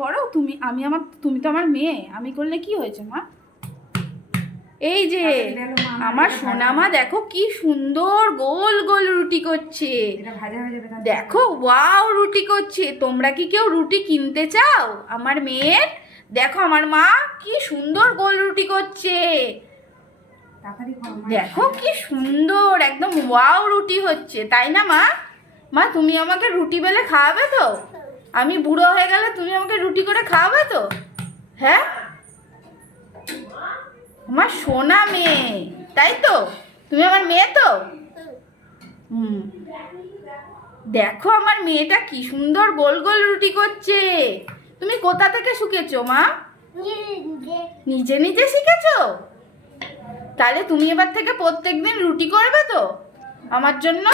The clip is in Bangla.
করো তুমি, তুমি তো আমার মেয়ে, আমি করলে কি হয়েছে মা? এই যে আমার সোনা মা দেখো কি সুন্দর গোল গোল রুটি করছে, দেখো ওয়াও রুটি করছে। তোমরা কি কেউ রুটি কিনতে চাও আমার মেয়ের? দেখো আমার মা কি সুন্দর গোল রুটি করছে, দেখো কি সুন্দর একদম ওয়াও রুটি হচ্ছে, তাই না মা? মা তুমি আমাকে রুটি বেলে খাওয়াবে তো? আমি বুড়ো হয়ে গেলে তুমি আমাকে রুটি করে খাওয়াবে তো? হ্যাঁ, আমার সোনা মেয়ে, তাই তো? তুমি আমার মেয়ে তো? হুম, দেখো আমার মেয়েটা কি সুন্দর গোল গোল রুটি করছে। তুমি কোথা থেকে শিখেছো মা? নিজে নিজে শিখেছো? তাহলে তুমি এবার থেকে প্রত্যেকদিন রুটি করবে তো আমার জন্য?